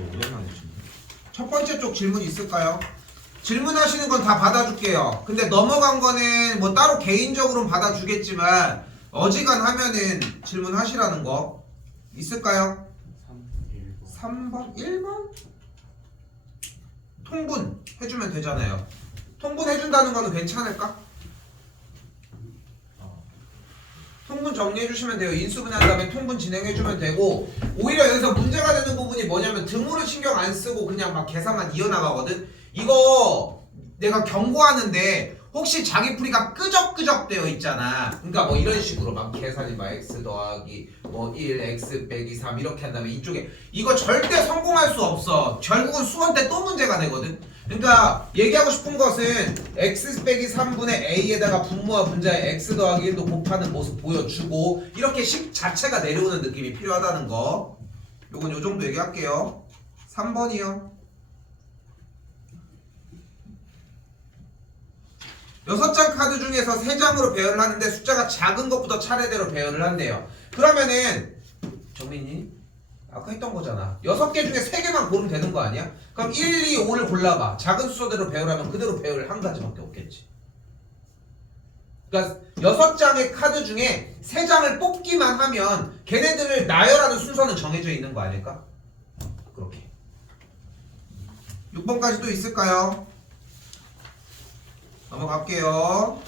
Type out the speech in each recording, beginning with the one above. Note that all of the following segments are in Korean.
오랜만에 질문. 첫 번째 쪽 질문 있을까요? 질문하시는 건 다 받아줄게요. 근데 넘어간 거는 뭐 따로 개인적으로는 받아주겠지만 어지간하면은 질문하시라는 거 있을까요? 3번? 1번? 통분 해주면 되잖아요. 통분 해준다는 거는 괜찮을까? 통분 정리해주시면 돼요. 인수분해한 다음에 통분 진행해주면 되고, 오히려 여기서 문제가 되는 부분이 뭐냐면 등호를 신경 안 쓰고 그냥 막 계산만 이어나가거든. 이거 내가 경고하는데 혹시 자기 풀이가 끄적끄적 되어 있잖아. 그러니까 뭐 이런 식으로 막 계산이 막 x 더하기 뭐 1 x 빼기 3 이렇게 한 다음에 이쪽에 이거 절대 성공할 수 없어. 결국은 수원 때 또 문제가 되거든. 그러니까 얘기하고 싶은 것은 x 빼기 3분의 a에다가 분모와 분자에 x 더하기 1도 곱하는 모습 보여주고 이렇게 식 자체가 내려오는 느낌이 필요하다는 거. 요건 요 정도 얘기할게요. 3번이요. 6장 카드 중에서 3장으로 배열을 하는데 숫자가 작은 것부터 차례대로 배열을 한대요. 그러면은 정민이 아까 했던 거잖아. 6개 중에 3개만 고르면 되는 거 아니야? 그럼 1, 2, 5를 골라봐. 작은 순서대로 배열하면 그대로 배열 한 가지밖에 없겠지. 그러니까 6장의 카드 중에 3장을 뽑기만 하면 걔네들을 나열하는 순서는 정해져 있는 거 아닐까? 그렇게. 6번까지 또 있을까요? 넘어갈게요.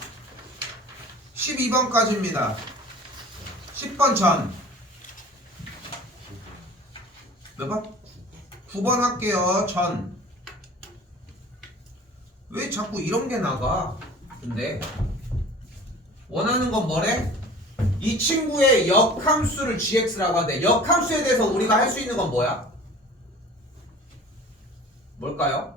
12번까지입니다. 10번 전. 몇 번? 9번 할게요. 전. 왜 자꾸 이런 게 나가? 근데 원하는 건 뭐래? 이 친구의 역함수를 gx라고 하는데 역함수에 대해서 우리가 할 수 있는 건 뭐야? 뭘까요?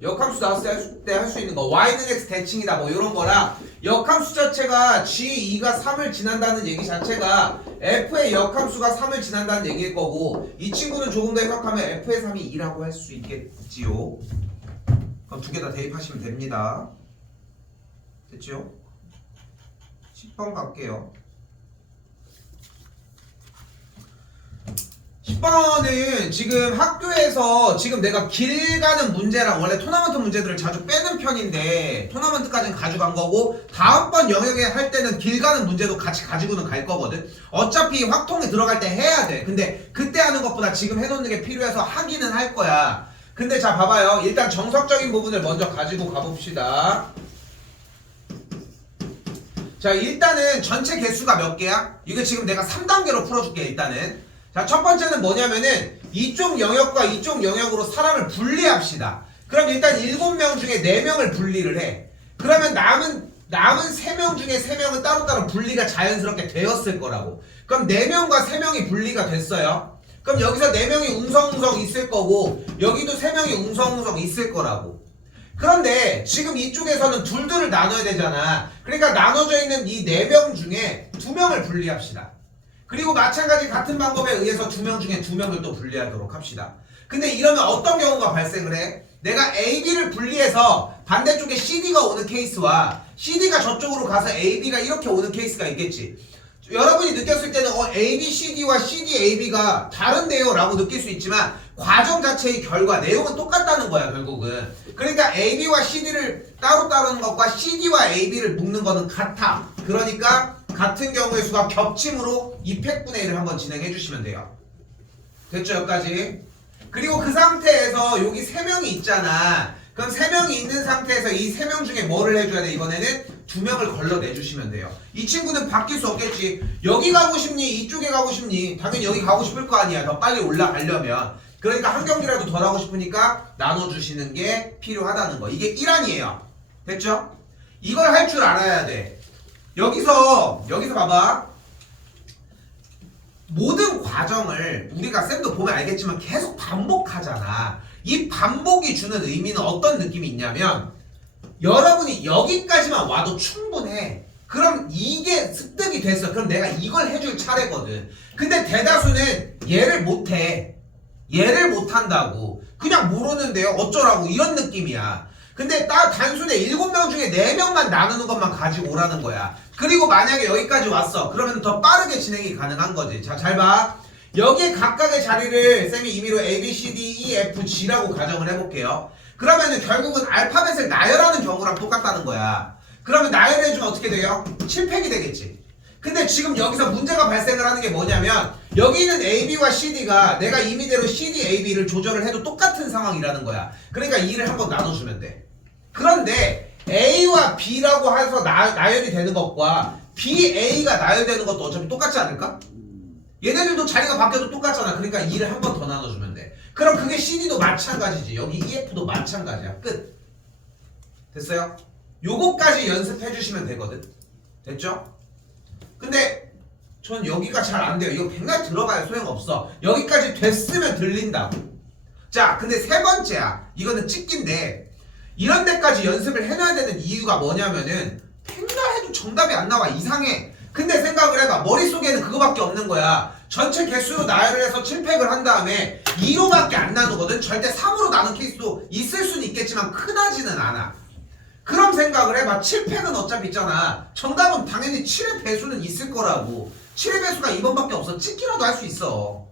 역함수 나왔을 때 할 수 있는 거 y는 x 대칭이다 뭐 이런 거랑 역함수 자체가 g2가 3을 지난다는 얘기 자체가 f의 역함수가 3을 지난다는 얘기일 거고 이 친구는 조금 더 해석하면 f의 3이 2라고 할 수 있겠지요. 그럼 두 개 다 대입하시면 됩니다. 됐죠? 10번 갈게요. 10번은 지금 학교에서 지금 내가 길 가는 문제랑 원래 토너먼트 문제들을 자주 빼는 편인데 토너먼트까지는 가져간 거고 다음번 영역에 할 때는 길 가는 문제도 같이 가지고는 갈 거거든. 어차피 확통에 들어갈 때 해야 돼. 근데 그때 하는 것보다 지금 해놓는 게 필요해서 하기는 할 거야. 근데 자 봐봐요. 일단 정석적인 부분을 먼저 가지고 가봅시다. 자 일단은 전체 개수가 몇 개야? 이거 지금 내가 3단계로 풀어줄게 일단은. 자, 첫 번째는 뭐냐면은 이쪽 영역과 이쪽 영역으로 사람을 분리합시다. 그럼 일단 7명 중에 4명을 분리를 해. 그러면 남은 3명 중에 3명은 따로따로 분리가 자연스럽게 되었을 거라고. 그럼 4명과 3명이 분리가 됐어요. 그럼 여기서 4명이 웅성웅성 있을 거고 여기도 3명이 웅성웅성 있을 거라고. 그런데 지금 이쪽에서는 둘둘을 나눠야 되잖아. 그러니까 나눠져 있는 이 4명 중에 2명을 분리합시다. 그리고 마찬가지 같은 방법에 의해서 2명 중에 2명을 또 분리하도록 합시다. 근데 이러면 어떤 경우가 발생을 해? 내가 AB를 분리해서 반대쪽에 CD가 오는 케이스와 CD가 저쪽으로 가서 AB가 이렇게 오는 케이스가 있겠지. 여러분이 느꼈을 때는 AB, CD와 CD, AB가 다른데요 라고 느낄 수 있지만 과정 자체의 결과, 내용은 똑같다는 거야 결국은. 그러니까 AB와 CD를 따로 따르는 것과 CD와 AB를 묶는 거는 같아. 그러니까 같은 경우의 수가 겹침으로 2팩분의 1을 한번 진행해 주시면 돼요. 됐죠 여기까지? 그리고 그 상태에서 여기 3명이 있잖아. 그럼 3명이 있는 상태에서 이 3명 중에 뭐를 해줘야 돼? 이번에는 2명을 걸러내주시면 돼요. 이 친구는 바뀔 수 없겠지. 여기 가고 싶니? 이쪽에 가고 싶니? 당연히 여기 가고 싶을 거 아니야. 더 빨리 올라가려면. 그러니까 한 경기라도 더 하고 싶으니까 나눠주시는 게 필요하다는 거. 이게 1안이에요. 됐죠? 이걸 할 줄 알아야 돼. 여기서 봐봐. 모든 과정을 우리가 쌤도 보면 알겠지만 계속 반복하잖아. 이 반복이 주는 의미는 어떤 느낌이 있냐면 여러분이 여기까지만 와도 충분해. 그럼 이게 습득이 됐어. 그럼 내가 이걸 해줄 차례거든. 근데 대다수는 얘를 못해. 얘를 못한다고. 그냥 모르는데요. 어쩌라고 이런 느낌이야. 근데 단순히 7명 중에 4명만 나누는 것만 가지고 오라는 거야. 그리고 만약에 여기까지 왔어. 그러면 더 빠르게 진행이 가능한 거지. 자, 잘 봐. 여기에 각각의 자리를 쌤이 임의로 A, B, C, D, E, F, G라고 가정을 해볼게요. 그러면은 결국은 알파벳을 나열하는 경우랑 똑같다는 거야. 그러면 나열해주면 어떻게 돼요? 7팩이 되겠지. 근데 지금 여기서 문제가 발생을 하는 게 뭐냐면 여기 있는 AB와 CD가 내가 임의대로 CD, AB를 조절을 해도 똑같은 상황이라는 거야. 그러니까 2를 한번 나눠주면 돼. 그런데 A와 B라고 해서 나열이 되는 것과 BA가 나열되는 것도 어차피 똑같지 않을까? 얘네들도 자리가 바뀌어도 똑같잖아. 그러니까 2를 한 번 더 나눠주면 돼. 그럼 그게 CD도 마찬가지지. 여기 EF도 마찬가지야. 끝. 됐어요? 요거까지 연습해 주시면 되거든. 됐죠? 근데 전 여기가 잘 안 돼요. 이거 백날 들어봐야 소용없어. 여기까지 됐으면 들린다고. 자, 근데 세 번째야. 이거는 찍기인데 이런 데까지 연습을 해놔야 되는 이유가 뭐냐면은 백날 해도 정답이 안 나와. 이상해. 근데 생각을 해봐. 머릿속에는 그거밖에 없는 거야. 전체 개수로 나열을 해서 7팩을 한 다음에 2로밖에 안 나누거든. 절대 3으로 나눈 케이스도 있을 수는 있겠지만 흔하지는 않아. 그럼 생각을 해봐. 7팩은 어차피 있잖아. 정답은 당연히 7의 배수는 있을 거라고. 7의 배수가 2번밖에 없어. 찍기라도 할 수 있어.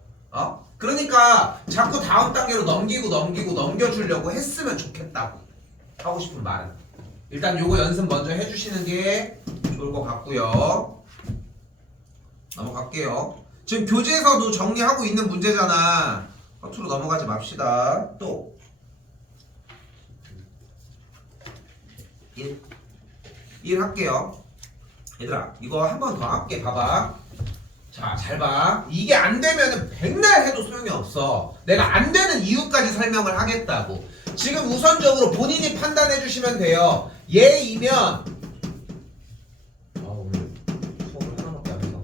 그러니까 자꾸 다음 단계로 넘겨주려고 했으면 좋겠다고 하고 싶은 말은. 일단 요거 연습 먼저 해주시는 게 좋을 것 같고요. 넘어갈게요. 지금 교재에서도 정리하고 있는 문제잖아. 허투루 넘어가지 맙시다. 또 1 할게요. 얘들아 이거 한 번 더 할게. 봐봐. 자, 잘 봐. 이게 안 되면은 백날 해도 소용이 없어. 내가 안 되는 이유까지 설명을 하겠다고. 지금 우선적으로 본인이 판단해 주시면 돼요. 얘이면 오늘 수업을 하나밖에 안 해서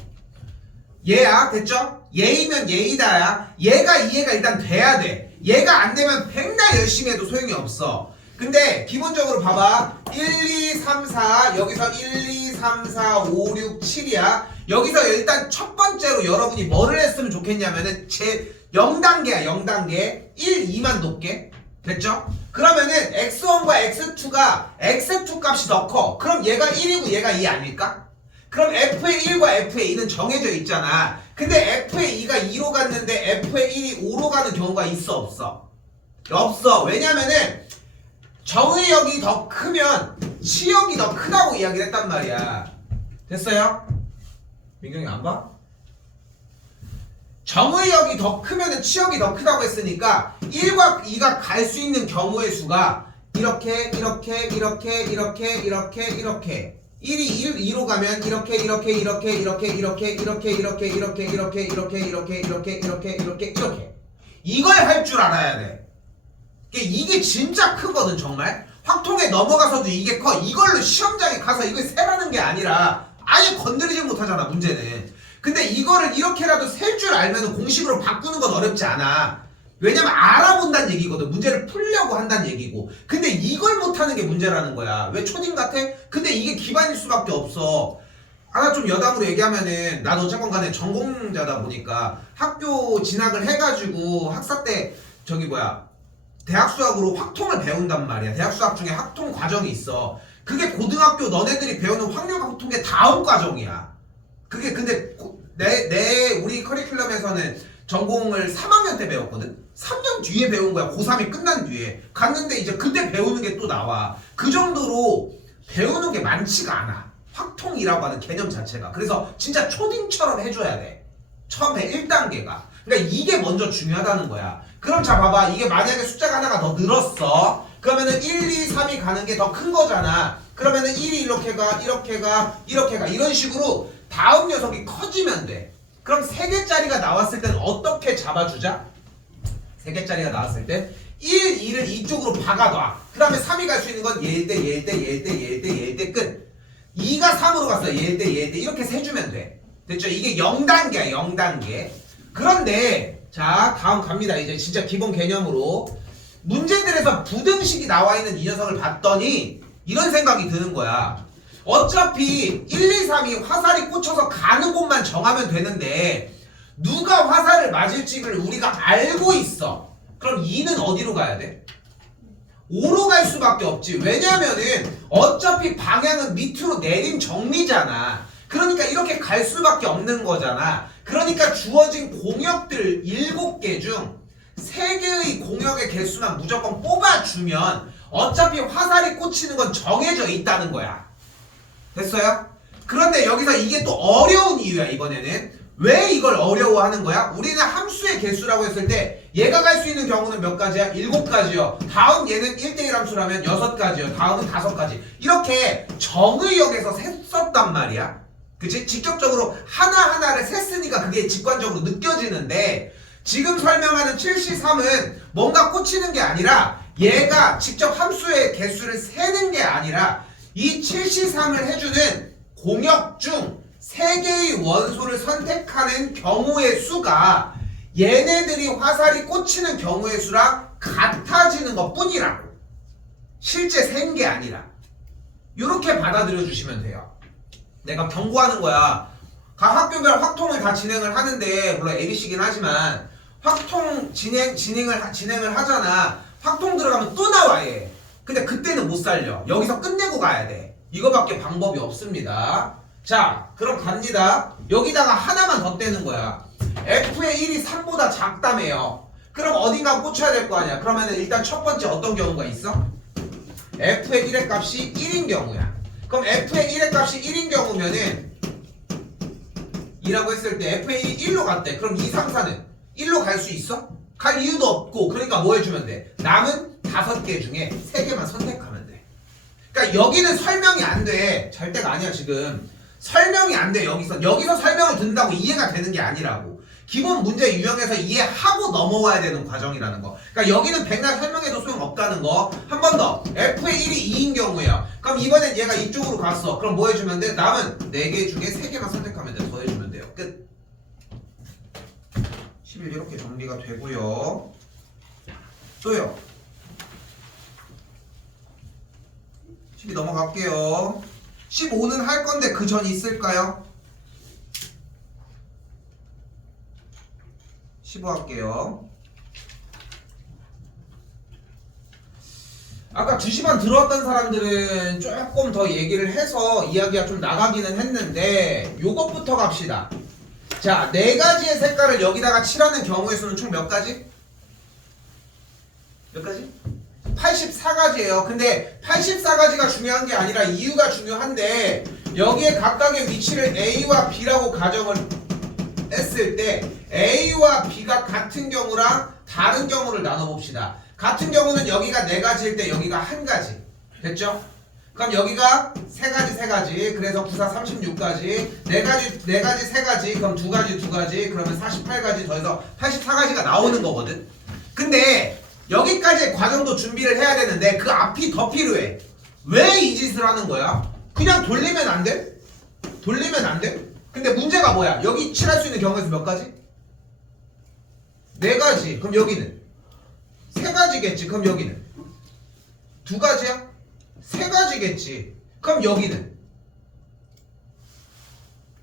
얘야. 됐죠? 얘이면 얘이다야. 얘가 이해가 일단 돼야 돼. 얘가 안 되면 백날 열심히 해도 소용이 없어. 근데 기본적으로 봐봐. 1, 2, 3, 4 여기서 1, 2, 3, 4, 5, 6, 7이야. 여기서 일단 첫 번째로 여러분이 뭐를 했으면 좋겠냐면은 제 0단계야. 0단계 1, 2만 높게. 됐죠? 그러면은 x1과 x2가 x2 값이 더 커. 그럼 얘가 1이고 얘가 2 아닐까? 그럼 f의 1과 f의 2는 정해져 있잖아. 근데 f의 2가 2로 갔는데 f의 1이 5로 가는 경우가 있어 없어? 없어. 왜냐면은 정의역이 더 크면 치역이 더 크다고 이야기를 했단 말이야. 됐어요? 민경이 안 봐? 정의역이 더 크면 치역이 더 크다고 했으니까 1과 2가 갈 수 있는 경우의 수가 이렇게 1이 2로 가면 이렇게 이걸 할 줄 알아야 돼. 이게 진짜 크거든. 정말 확통에 넘어가서도 이게 커. 이걸로 시험장에 가서 이걸 세라는 게 아니라 아예 건드리지 못하잖아 문제는. 근데 이거를 이렇게라도 셀 줄 알면 공식으로 바꾸는 건 어렵지 않아. 왜냐면 알아본다는 얘기거든. 문제를 풀려고 한다는 얘기고. 근데 이걸 못하는 게 문제라는 거야. 왜 초딩 같아? 근데 이게 기반일 수밖에 없어. 하나 좀 여담으로 얘기하면은 나도 어쨌건 간에 전공자다 보니까 학교 진학을 해가지고 학사 때 대학 수학으로 확통을 배운단 말이야. 대학 수학 중에 확통 과정이 있어. 그게 고등학교 너네들이 배우는 확률 확통의 다음 과정이야. 그게 근데 우리 커리큘럼에서는 전공을 3학년 때 배웠거든. 3년 뒤에 배운 거야. 고3이 끝난 뒤에 갔는데 이제 그때 배우는 게 또 나와. 그 정도로 배우는 게 많지가 않아. 확통이라고 하는 개념 자체가. 그래서 진짜 초딩처럼 해줘야 돼. 처음에 1단계가. 그러니까 이게 먼저 중요하다는 거야. 그럼 자 봐봐. 이게 만약에 숫자가 하나가 더 늘었어. 그러면은 1, 2, 3이 가는 게 더 큰 거잖아. 그러면은 1이 이렇게 가 이런 식으로 다음 녀석이 커지면 돼. 그럼 3개짜리가 나왔을 땐 어떻게 잡아주자? 3개짜리가 나왔을 땐 1, 2를 이쪽으로 박아놔. 그 다음에 3이 갈 수 있는 건 얘일 때 끝. 2가 3으로 갔어. 얘일 때 이렇게 세주면 돼. 됐죠? 이게 0단계야. 0단계. 그런데 자 다음 갑니다. 이제 진짜 기본 개념으로 문제들에서 부등식이 나와 있는 이 녀석을 봤더니 이런 생각이 드는 거야. 어차피 1, 2, 3이 화살이 꽂혀서 가는 곳만 정하면 되는데 누가 화살을 맞을지를 우리가 알고 있어. 그럼 2는 어디로 가야 돼? 5로 갈 수밖에 없지. 왜냐면은 어차피 방향은 밑으로 내림 정리잖아. 그러니까 이렇게 갈 수밖에 없는 거잖아. 그러니까 주어진 공역들 7개 중 3개의 공역의 개수만 무조건 뽑아주면 어차피 화살이 꽂히는 건 정해져 있다는 거야. 됐어요? 그런데 여기서 이게 또 어려운 이유야. 이번에는 왜 이걸 어려워하는 거야? 우리는 함수의 개수라고 했을 때 얘가 갈 수 있는 경우는 몇 가지야? 7가지요. 다음 얘는 1대1 함수라면 6가지요. 다음은 5가지. 이렇게 정의역에서 셌었단 말이야. 그치? 직접적으로 하나하나를 셌으니까 그게 직관적으로 느껴지는데 지금 설명하는 7C3은 뭔가 꽂히는 게 아니라 얘가 직접 함수의 개수를 세는 게 아니라 이 7C3을 해주는 공역 중 3개의 원소를 선택하는 경우의 수가 얘네들이 화살이 꽂히는 경우의 수랑 같아지는 것 뿐이라고. 실제 센 게 아니라. 이렇게 받아들여 주시면 돼요. 내가 경고하는 거야. 각 학교별 확통을 다 진행을 하는데 물론 ABC긴 하지만 확통 진행을 하잖아. 확통 들어가면 또 나와 얘. 근데 그때는 못 살려. 여기서 끝내고 가야 돼. 이거밖에 방법이 없습니다. 자, 그럼 갑니다. 여기다가 하나만 더 떼는 거야. F의 1이 3보다 작다며요. 그럼 어딘가 꽂혀야 될 거 아니야. 그러면 일단 첫 번째 어떤 경우가 있어? F의 1의 값이 1인 경우야. 그럼 F의 1의 값이 1인 경우면은 2라고 했을 때 F의 1이 1로 갔대. 그럼 2, 3, 4는 1로 갈 수 있어? 갈 이유도 없고. 그러니까 뭐 해주면 돼? 남은 5개 중에 3개만 선택하면 돼. 그러니까 여기는 설명이 안 돼. 잘 때가 아니야 지금. 설명이 안 돼. 여기서 설명을 듣는다고 이해가 되는 게 아니라고. 기본 문제 유형에서 이해하고 넘어와야 되는 과정이라는 거. 그러니까 여기는 백날 설명해도 소용없다는 거. 한 번 더. F의 1이 2인 경우야. 그럼 이번엔 얘가 이쪽으로 갔어. 그럼 뭐 해주면 돼? 남은 4개 중에 3개만 선택하면 돼. 더해주면 돼요. 끝. 11 이렇게 정리가 되고요. 또요. 12 넘어갈게요. 15는 할 건데 그 전이 있을까요? 15 할게요. 아까 2시 반 들어왔던 사람들은 조금 더 얘기를 해서 이야기가 좀 나가기는 했는데 요것부터 갑시다. 자, 4가지의 색깔을 여기다가 칠하는 경우의 수는 총 몇 가지? 몇 가지? 84가지예요. 근데 84가지가 중요한 게 아니라 이유가 중요한데 여기에 각각의 위치를 A와 B라고 가정을 했을 때 A와 B가 같은 경우랑 다른 경우를 나눠봅시다. 같은 경우는 여기가 4가지일 때 여기가 1가지. 됐죠? 그럼 여기가 3가지 그래서 9, 4, 36가지 4가지 3가지 그럼 2가지 그러면 48가지 더해서 84가지가 나오는 거거든. 근데 여기까지의 과정도 준비를 해야 되는데 그 앞이 더 필요해. 왜 이 짓을 하는 거야? 그냥 돌리면 안 돼? 돌리면 안 돼? 근데 문제가 뭐야? 여기 칠할 수 있는 경우에서 몇 가지? 4가지. 그럼 여기는 3가지겠지. 그럼 여기는 2가지야? 3가지겠지. 그럼 여기는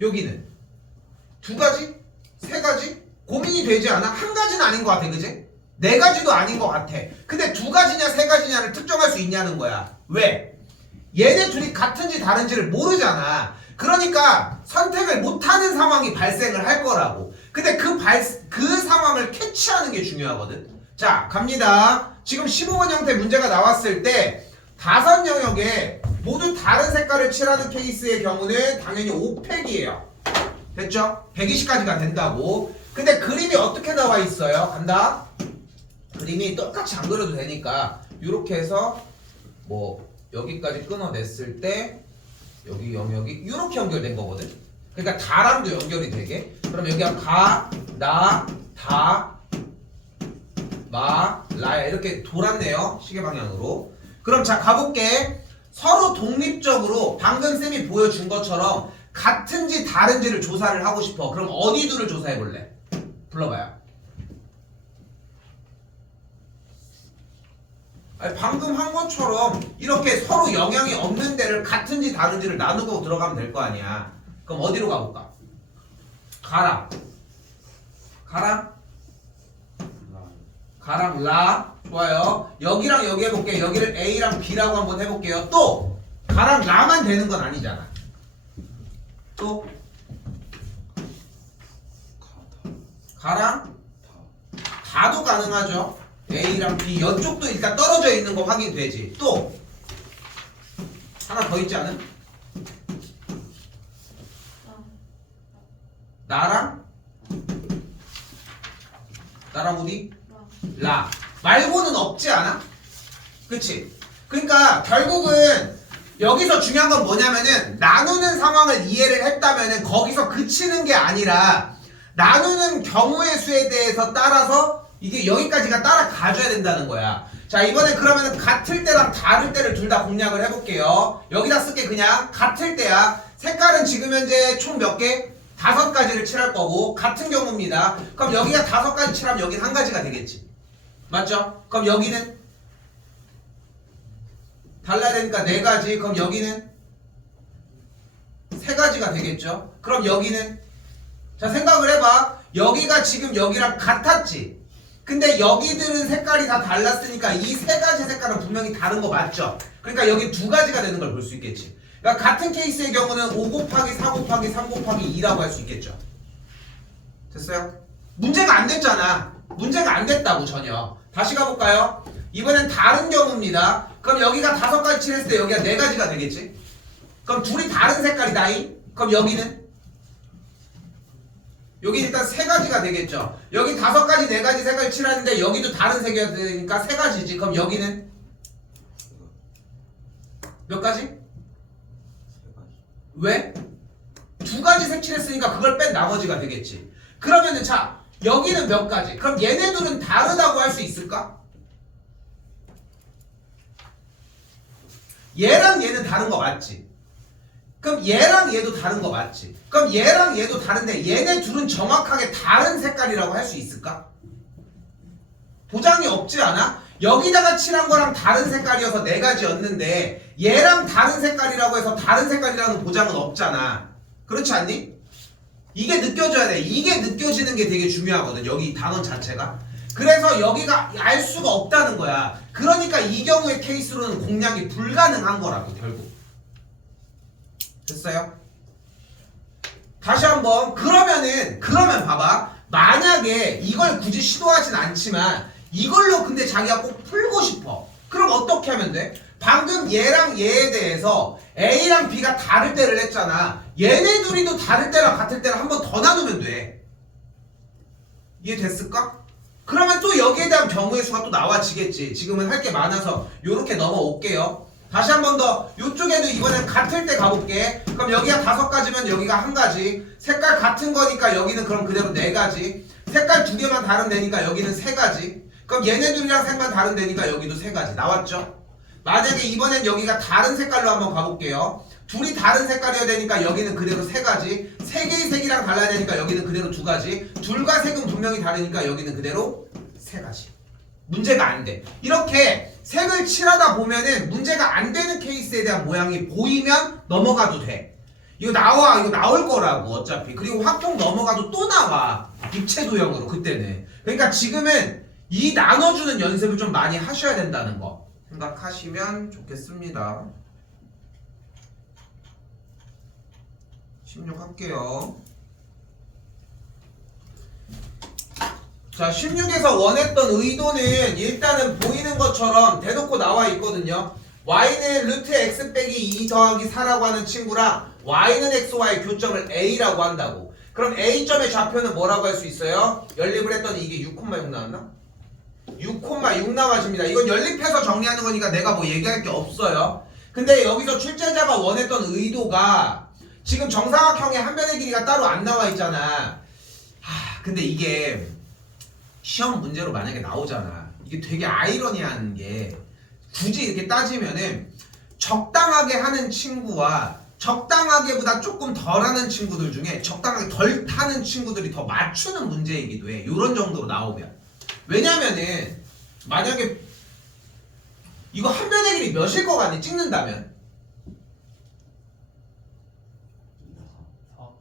2가지? 3가지? 고민이 되지 않아? 1가지는 아닌 것 같아. 그지? 4가지도 아닌 것 같아. 근데 2가지냐 3가지냐를 특정할 수 있냐는 거야. 왜? 얘네 둘이 같은지 다른지를 모르잖아. 그러니까 선택을 못하는 상황이 발생을 할 거라고. 근데 그 상황을 캐치하는 게 중요하거든. 자, 갑니다. 지금 15번 형태 문제가 나왔을 때 5 영역에 모두 다른 색깔을 칠하는 케이스의 경우는 당연히 5팩이에요. 됐죠? 120까지가 된다고. 근데 그림이 어떻게 나와 있어요? 간다. 그림이 똑같이 안 그려도 되니까 이렇게 해서 뭐 여기까지 끊어냈을 때 여기 영역이 이렇게 연결된 거거든. 그러니까 다랑도 연결이 되게. 그럼 여기가 가, 나, 다, 마, 라야 이렇게 돌았네요. 시계 방향으로. 그럼 자 가볼게. 서로 독립적으로 방금 쌤이 보여준 것처럼 같은지 다른지를 조사를 하고 싶어. 그럼 어디 둘을 조사해 볼래? 불러봐요. 아니, 방금 한 것처럼 이렇게 서로 영향이 없는 데를 같은지 다른지를 나누고 들어가면 될 거 아니야. 그럼 어디로 가볼까? 가랑 라. 좋아요. 여기랑 여기 해볼게요. 여기를 A랑 B라고 한번 해볼게요. 또 가랑 라만 되는 건 아니잖아. 또 가랑 다도 가능하죠. A랑 B 이쪽도 일단 떨어져 있는 거 확인되지. 또 하나 더 있지 않은? 나랑 어디? 라 말고는 없지 않아? 그치? 그러니까 결국은 여기서 중요한 건 뭐냐면은 나누는 상황을 이해를 했다면은 거기서 그치는 게 아니라 나누는 경우의 수에 대해서 따라서 이게 여기까지가 따라가줘야 된다는 거야. 자, 이번에 그러면은 같을 때랑 다를 때를 둘 다 공략을 해볼게요. 여기다 쓸게. 그냥 같을 때야. 색깔은 지금 현재 총 몇 개? 5가지를 칠할 거고 같은 경우입니다. 그럼 여기가 5가지 칠하면 여기는 1가지가 되겠지. 맞죠? 그럼 여기는 달라야 되니까 4가지. 그럼 여기는 3가지가 되겠죠. 그럼 여기는 자, 생각을 해봐. 여기가 지금 여기랑 같았지. 근데 여기들은 색깔이 다 달랐으니까 이 3가지 색깔은 분명히 다른 거 맞죠? 그러니까 여기 2가지가 되는 걸 볼 수 있겠지. 그러니까 같은 케이스의 경우는 5 곱하기 4 곱하기 3 곱하기 2라고 할 수 있겠죠. 됐어요? 문제가 안 됐잖아. 문제가 안 됐다고 전혀. 다시 가볼까요? 이번엔 다른 경우입니다. 그럼 여기가 5가지 칠했을 때 여기가 4가지가 되겠지? 그럼 둘이 다른 색깔이다잉? 그럼 여기는? 여기 일단 3가지가 되겠죠. 여기 5가지, 4가지 색깔 칠하는데 여기도 다른 색이어야 되니까 3가지지. 그럼 여기는? 몇 가지? 왜? 2가지 색 칠했으니까 그걸 뺀 나머지가 되겠지. 그러면은 자, 여기는 몇 가지? 그럼 얘네 둘은 다르다고 할 수 있을까? 얘랑 얘는 다른 거 맞지? 그럼 얘랑 얘도 다른 거 맞지? 그럼 얘랑 얘도 다른데 얘네 둘은 정확하게 다른 색깔이라고 할 수 있을까? 보장이 없지 않아? 여기다가 칠한 거랑 다른 색깔이어서 4가지였는데 얘랑 다른 색깔이라고 해서 다른 색깔이라는 보장은 없잖아. 그렇지 않니? 이게 느껴져야 돼. 이게 느껴지는 게 되게 중요하거든. 여기 단원 자체가. 그래서 여기가 알 수가 없다는 거야. 그러니까 이 경우의 케이스로는 공략이 불가능한 거라고 결국. 됐어요? 다시 한번 그러면 봐봐. 만약에 이걸 굳이 시도하진 않지만 이걸로 근데 자기가 꼭 풀고 싶어. 그럼 어떻게 하면 돼? 방금 얘랑 얘에 대해서 A랑 B가 다를 때를 했잖아. 얘네 둘이도 다를 때랑 같을 때랑 한 번 더 나누면 돼. 이해됐을까? 그러면 또 여기에 대한 경우의 수가 또 나와지겠지. 지금은 할 게 많아서 요렇게 넘어올게요. 다시 한 번 더 이쪽에도 이번엔 같을 때 가볼게. 그럼 여기가 5가지면 여기가 1가지. 색깔 같은 거니까 여기는 그럼 그대로 4가지. 색깔 2개만 다른 데니까 여기는 3가지. 그럼 얘네들이랑 색만 다른 데니까 여기도 3가지. 나왔죠? 만약에 이번엔 여기가 다른 색깔로 한번 가볼게요. 둘이 다른 색깔이어야 되니까 여기는 그대로 3가지. 3개의 색이랑 달라야 되니까 여기는 그대로 2가지. 둘과 색은 분명히 다르니까 여기는 그대로 3가지. 문제가 안 돼. 이렇게 색을 칠하다 보면은 문제가 안 되는 케이스에 대한 모양이 보이면 넘어가도 돼. 이거 나올 거라고 어차피. 그리고 확통 넘어가도 또 나와. 입체 도형으로 그때는. 그러니까 지금은 이 나눠주는 연습을 좀 많이 하셔야 된다는 거 생각하시면 좋겠습니다. 16 할게요. 자, 16에서 원했던 의도는 일단은 보이는 것처럼 대놓고 나와 있거든요. y는 루트 x 빼기 2 더하기 4라고 하는 친구랑 y는 x와의 교점을 a라고 한다고. 그럼 a점의 좌표는 뭐라고 할 수 있어요? 연립을 했더니 이게 6,6 나왔나? 6,6 나와집니다. 이건 연립해서 정리하는 거니까 내가 뭐 얘기할 게 없어요. 근데 여기서 출제자가 원했던 의도가 지금 정사각형의 한 변의 길이가 따로 안 나와 있잖아. 근데 이게 시험 문제로 만약에 나오잖아. 이게 되게 아이러니한 게 굳이 이렇게 따지면은 적당하게 하는 친구와 적당하게보다 조금 덜 하는 친구들 중에 적당하게 덜 타는 친구들이 더 맞추는 문제이기도 해. 요런 정도로 나오면. 왜냐면은 만약에 이거 한 변의 길이 몇일 것 같니? 찍는다면.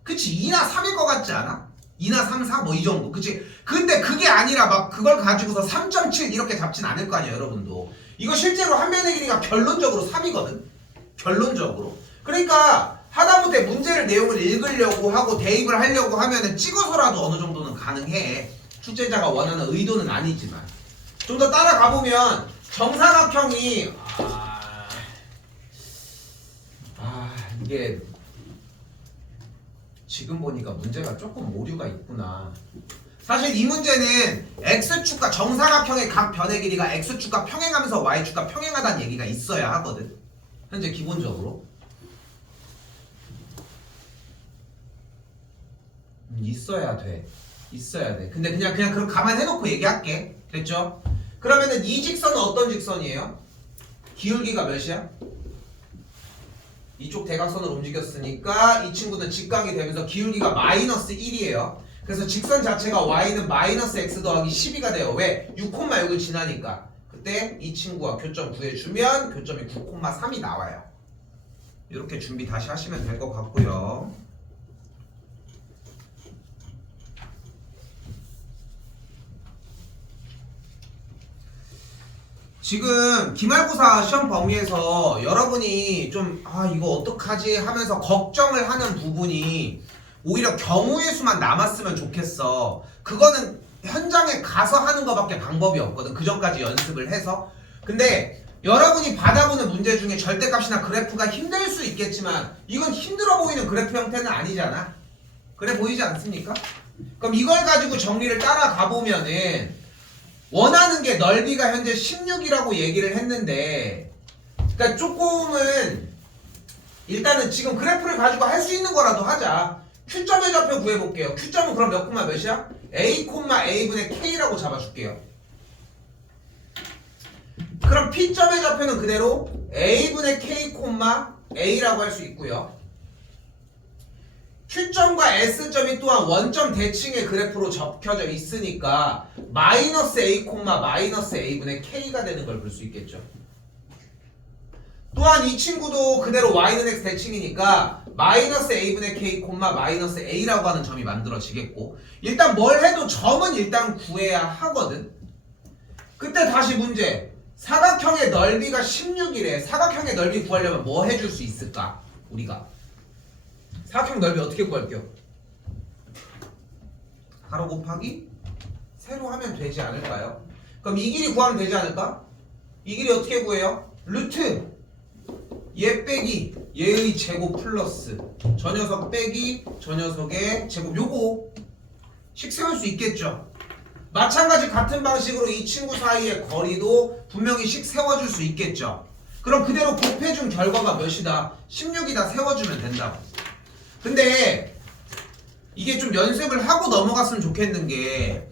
그치? 2나 3일 것 같지 않아? 2나 3, 4 뭐 이 정도. 그치? 근데 그게 아니라 막 그걸 가지고서 3.7 이렇게 잡진 않을 거 아니야 여러분도. 이거 실제로 한 변의 길이가 결론적으로 3이거든. 결론적으로. 그러니까 하다못해 문제를 내용을 읽으려고 하고 대입을 하려고 하면은 찍어서라도 어느 정도는 가. 가능해. 출제자가 원하는 의도는 아니지만. 좀 더 따라가 보면 정사각형이 이게 지금 보니까 문제가 조금 오류가 있구나. 사실 이 문제는 x축과 정사각형의 각 변의 길이가 x축과 평행하면서 y축과 평행하다는 얘기가 있어야 하거든. 현재 기본적으로 있어야 돼. 근데 그냥 그걸 감안해놓고 얘기할게. 됐죠? 그러면은 이 직선은 어떤 직선이에요? 기울기가 몇이야? 이쪽 대각선으로 움직였으니까 이 친구는 직각이 되면서 기울기가 마이너스 1이에요. 그래서 직선 자체가 y는 마이너스 x 더하기 12가 돼요. 왜? 6,6을 지나니까. 그때 이 친구와 교점 구해주면 교점이 9,3이 나와요. 이렇게 준비 다시 하시면 될 것 같고요. 지금 기말고사 시험 범위에서 여러분이 좀 이거 어떡하지 하면서 걱정을 하는 부분이 오히려 경우의 수만 남았으면 좋겠어. 그거는 현장에 가서 하는 거밖에 방법이 없거든. 그 전까지 연습을 해서. 근데 여러분이 받아보는 문제 중에 절대값이나 그래프가 힘들 수 있겠지만 이건 힘들어 보이는 그래프 형태는 아니잖아. 그래 보이지 않습니까? 그럼 이걸 가지고 정리를 따라가 보면은 원하는 게 넓이가 현재 16이라고 얘기를 했는데, 그러니까 조금은 일단은 지금 그래프를 가지고 할 수 있는 거라도 하자. Q점의 좌표 구해볼게요. Q점은 그럼 몇 콤마 몇이야? A, A분의 K라고 잡아줄게요. 그럼 P점의 좌표는 그대로 A분의 K, A라고 할 수 있고요. Q점과 S점이 또한 원점 대칭의 그래프로 접혀져 있으니까 마이너스 A, 마이너스 A분의 K가 되는 걸 볼 수 있겠죠. 또한 이 친구도 그대로 Y는 X 대칭이니까 마이너스 A분의 K, 마이너스 A라고 하는 점이 만들어지겠고, 일단 뭘 해도 점은 일단 구해야 하거든. 그때 다시 문제. 사각형의 넓이가 16이래. 사각형의 넓이 구하려면 뭐 해줄 수 있을까? 우리가 사각형 넓이 어떻게 구할게요? 가로 곱하기 세로 하면 되지 않을까요? 그럼 이 길이 구하면 되지 않을까? 이 길이 어떻게 구해요? 루트 얘 빼기 얘의 제곱 플러스 저 녀석 빼기 저 녀석의 제곱, 요거 식 세울 수 있겠죠? 마찬가지 같은 방식으로 이 친구 사이의 거리도 분명히 식 세워줄 수 있겠죠? 그럼 그대로 곱해준 결과가 몇이다? 16이다 세워주면 된다고. 근데 이게 좀 연습을 하고 넘어갔으면 좋겠는 게,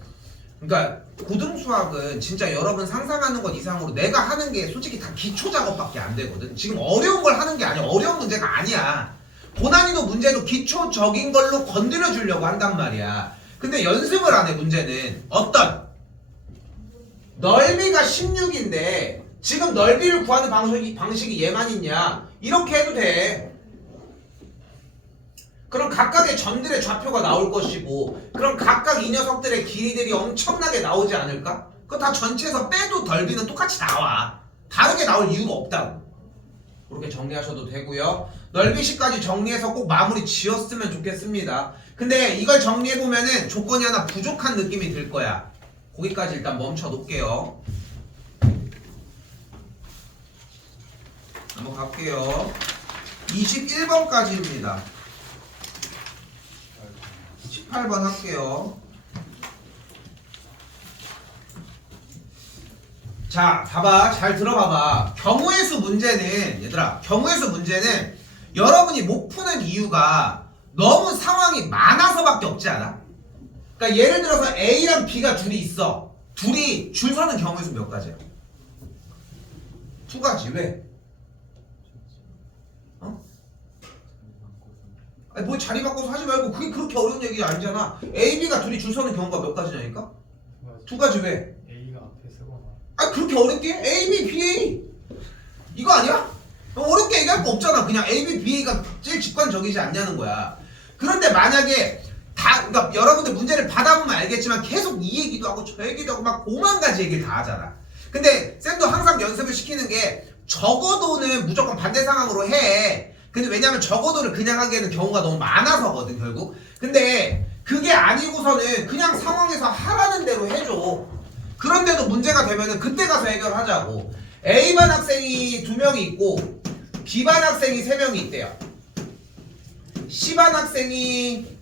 그러니까 고등수학은 진짜 여러분 상상하는 것 이상으로 내가 하는 게 솔직히 다 기초 작업밖에 안 되거든. 지금 어려운 걸 하는 게 아니야. 어려운 문제가 아니야. 고난이도 문제도 기초적인 걸로 건드려 주려고 한단 말이야. 근데 연습을 안 해. 문제는 어떤 넓이가 16인데 지금 넓이를 구하는 방식이 얘만 있냐? 이렇게 해도 돼. 그럼 각각의 점들의 좌표가 나올 것이고, 그럼 각각 이 녀석들의 길이들이 엄청나게 나오지 않을까? 그거 다 전체에서 빼도 넓이는 똑같이 나와. 다르게 나올 이유가 없다고. 그렇게 정리하셔도 되고요. 넓이식까지 정리해서 꼭 마무리 지었으면 좋겠습니다. 근데 이걸 정리해보면은 조건이 하나 부족한 느낌이 들 거야. 거기까지 일단 멈춰 놓을게요. 한번 갈게요. 21번까지입니다. 18번 할게요. 자, 봐봐. 잘 들어봐봐. 경우의 수 문제는, 얘들아, 경우의 수 문제는 여러분이 못 푸는 이유가 너무 상황이 많아서밖에 없지 않아? 그러니까 예를 들어서 A랑 B가 둘이 있어. 둘이 줄 서는 경우의 수 몇 가지야? 두 가지. 왜? 아니 뭐 자리 바꿔서 하지 말고, 그게 그렇게 어려운 얘기 아니잖아. A, B가 둘이 줄 서는 경우가 몇 가지냐니까? 두 가지. 왜? A가 앞에 쓰거나. 아니 그렇게 어렵게? A, B, B, A 이거 아니야? 어렵게 얘기할 거 없잖아. 그냥 A, B, B, A가 제일 직관적이지 않냐는 거야. 그런데 만약에 그러니까 여러분들 문제를 받아보면 알겠지만 계속 이 얘기도 하고 저 얘기도 하고 막 5만 가지 얘기를 다 하잖아. 근데 쌤도 항상 연습을 시키는 게 적어도는 무조건 반대 상황으로 해. 근데 왜냐면 적어도를 그냥 하기에는 경우가 너무 많아서거든 결국. 근데 그게 아니고서는 그냥 상황에서 하라는 대로 해줘. 그런데도 문제가 되면은 그때 가서 해결하자고. A반 학생이 2명이 있고 B반 학생이 3명이 있대요. C반 학생이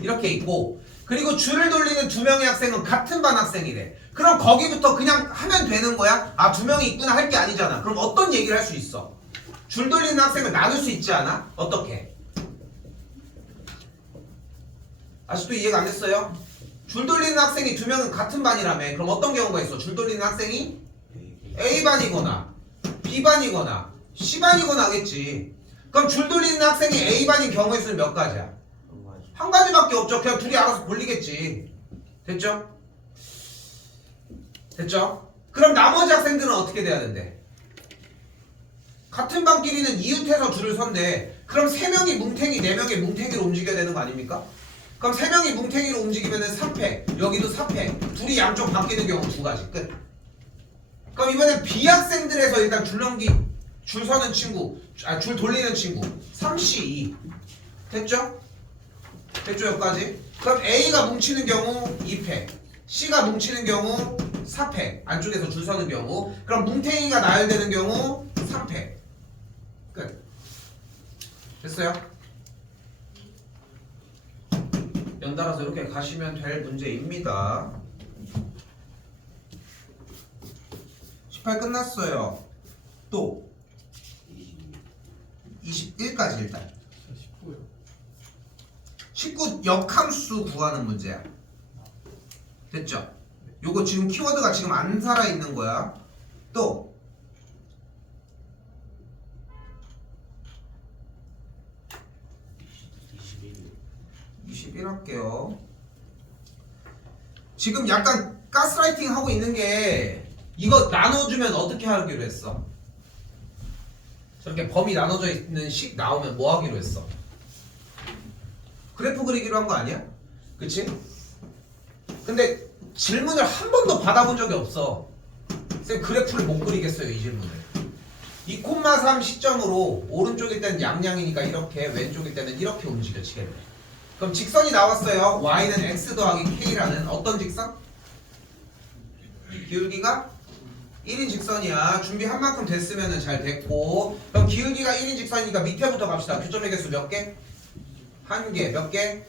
이렇게 있고 그리고 줄을 돌리는 2명의 학생은 같은 반 학생이래. 그럼 거기부터 그냥 하면 되는 거야? 아, 2명이 있구나 할 게 아니잖아. 그럼 어떤 얘기를 할 수 있어? 줄 돌리는 학생을 나눌 수 있지 않아? 어떻게? 아직도 이해가 안 됐어요? 줄 돌리는 학생이 2명은 같은 반이라며. 그럼 어떤 경우가 있어? 줄 돌리는 학생이 A반이거나 B반이거나 C반이거나 하겠지. 그럼 줄 돌리는 학생이 A반인 경우의 수는 몇 가지야? 한 가지밖에 없죠. 그냥 둘이 알아서 골리겠지. 됐죠? 됐죠? 그럼 나머지 학생들은 어떻게 돼야 된대? 같은 반끼리는 이웃해서 줄을 선대. 그럼 3명이 뭉탱이, 4명이 뭉탱이로 움직여야 되는 거 아닙니까? 그럼 3명이 뭉탱이로 움직이면은 3패, 여기도 4패. 둘이 양쪽 바뀌는 경우 2가지. 끝. 그럼 이번엔 B학생들에서 일단 줄 서는 친구, 줄 돌리는 친구 3C2. 됐죠? 됐죠 여기까지? 그럼 A가 뭉치는 경우 2패, C가 뭉치는 경우 4패, 안쪽에서 줄 서는 경우. 그럼 뭉탱이가 나열되는 경우 3패. 끝. 됐어요? 연달아서 이렇게 가시면 될 문제입니다. 18 끝났어요. 또 21까지 일단 19요. 19 역함수 구하는 문제야. 됐죠? 요거 지금 키워드가 지금 안 살아있는 거야. 또 21 할게요. 지금 약간 가스라이팅 하고 있는 게 이거 나눠주면 어떻게 하기로 했어? 저렇게 범위 나눠져 있는 식 나오면 뭐 하기로 했어? 그래프 그리기로 한 거 아니야? 그치? 근데 질문을 한 번도 받아본 적이 없어. 쌤 그래프를 못 그리겠어요 이 질문을. 2,3 시점으로 오른쪽일 때는 양양이니까 이렇게, 왼쪽일 때는 이렇게 움직여지겠네. 그럼 직선이 나왔어요. y는 x 더하기 k라는 어떤 직선? 기울기가 1인 직선이야. 준비한 만큼 됐으면 잘 됐고. 그럼 기울기가 1인 직선이니까 밑에부터 갑시다. 교점의 개수 몇 개? 한 개. 몇 개?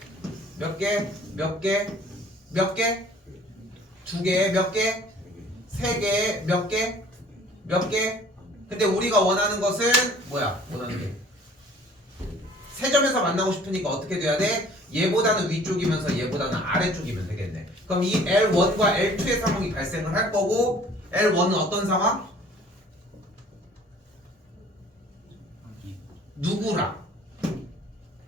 몇 개? 몇 개? 몇 개? 두 개. 몇 개? 세 개. 몇 개? 몇 개? 근데 우리가 원하는 것은 뭐야? 원하는 게 세 점에서 만나고 싶으니까 어떻게 돼야 돼? 얘보다는 위쪽이면서 얘보다는 아래쪽이면 되겠네. 그럼 이 L1과 L2의 상황이 발생을 할 거고, L1은 어떤 상황? 누구랑?